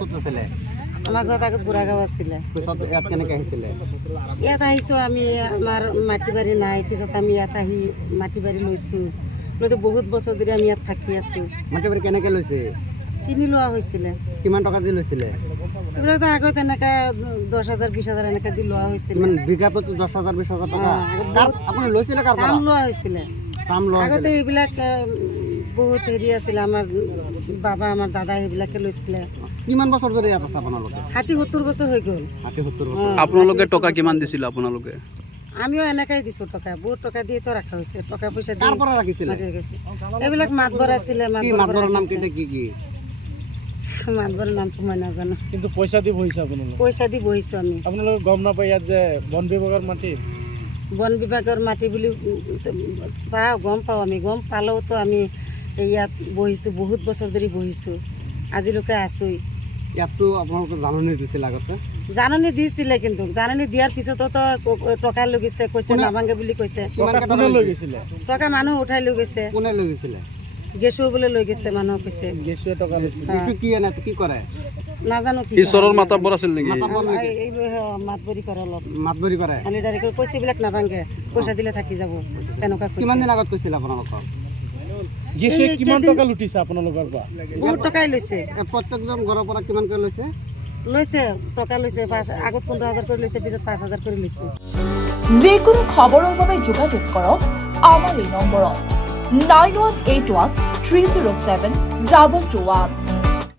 ক'ত আছিলে আমাৰ ঘৰত আগত বুঢ়াগাঁও আছিলে পিছত ইয়াত কেনেকৈ আহিছিলে ইয়াত আহিছোঁ আমি আমাৰ মাটি বাৰী নাই পিছত আমি ইয়াত আহি মাটি বাৰী লৈছোঁ লৈতো বহুত বছৰ ধৰি আমি ইয়াত থাকি আছোঁ মাটি বাৰী কেনেকৈ লৈছে কিনি লোৱা হৈছিলে কিমান টকা দি লৈছিলে এইবিলাকতো আগত এনেকৈ 10,000 20,000 এনেকৈ দি লোৱা হৈছিলে কিমান বিঘা প্ৰতি 10,000 20,000 টকা আপুনি লৈছিলে কাৰ পৰা চাম লোৱা হৈছিলে চাম লোৱা আগতে হৈছিলে এইবিলাক বহুত হেৰি আছিলে আমাৰ বাবা আমাৰ দাদা সেইবিলাকে লৈছিলে কিমান বছৰ ধৰি ইয়াত আছে আপোনালোকে 60-70 বছৰ হৈ গ'ল 60-70 বছৰ আপোনালোকে টকা কিমান দিছিল আপোনালোকে আমিও এনেকৈ দিছোঁ টকা বহুত টকা দিয়েতো ৰখা হৈছে টকা পইচা কাৰ পৰা ৰাখিছিলে দি গৈছে এইবিলাক মাতবৰ আছিলে কি মাতবৰৰ নাম কেইটা কি মাতবৰৰ নামটো মই নাজানো কিন্তু পইচা দি বহিছে আপোনালোকে পইচা দি বহিছোঁ আমি আপোনালোকে গম নাপায় ইয়াত যে বন বিভাগৰ মাটি বন বিভাগৰ মাটি বুলি পাওঁ গম পাওঁ আমি গম পালেওতো আমি ইয়াত বহিছোঁ বহুত বছৰ ধৰি বহিছোঁ আজিলৈকে আছোঁই ইয়াততো আপোনালোকে জাননী দিছিল আগতে জাননী দিছিলে কিন্তু জাননী দিয়াৰ পিছতো টকা লৈ গৈছে কৈছে নাভাঙে বুলি কৈছে কোনে লৈ গৈছিলে টকা মানুহ উঠাই লৈ গৈছে কোনে লৈ গৈছিলে গেছুও বোলে লৈ গৈছে মানুহ কৈছে গেছুৱে টকা লৈছিলে এইটো কি এনে কি কৰে নাজানো কি ঈশ্বৰৰ মাতাব্বৰ আছিল নেকি মাতবৰি কৰে অলপ মাতবৰী কৰে আলিদাৰি কৰি কৈছে এইবিলাক নাভাঙে পইচা দিলে থাকি যাব তেনেকুৱা কিমান কৈছে দিন আগত কৈছিল আপোনালোকক গেছুৱে কিমান টকা লুটিছে আপোনালোকৰ পৰা বহুত টকাই লৈছে প্ৰত্যেকজন ঘৰৰ পৰা কিমানকৈ লৈছে লৈছে টকা লৈছে আগত 15,000 কৰি লৈছে পিছত 5,000 কৰি লৈছে যিকোনো খবৰৰ বাবে যোগাযোগ কৰক আমাৰ এই নম্বৰত 9181 307 221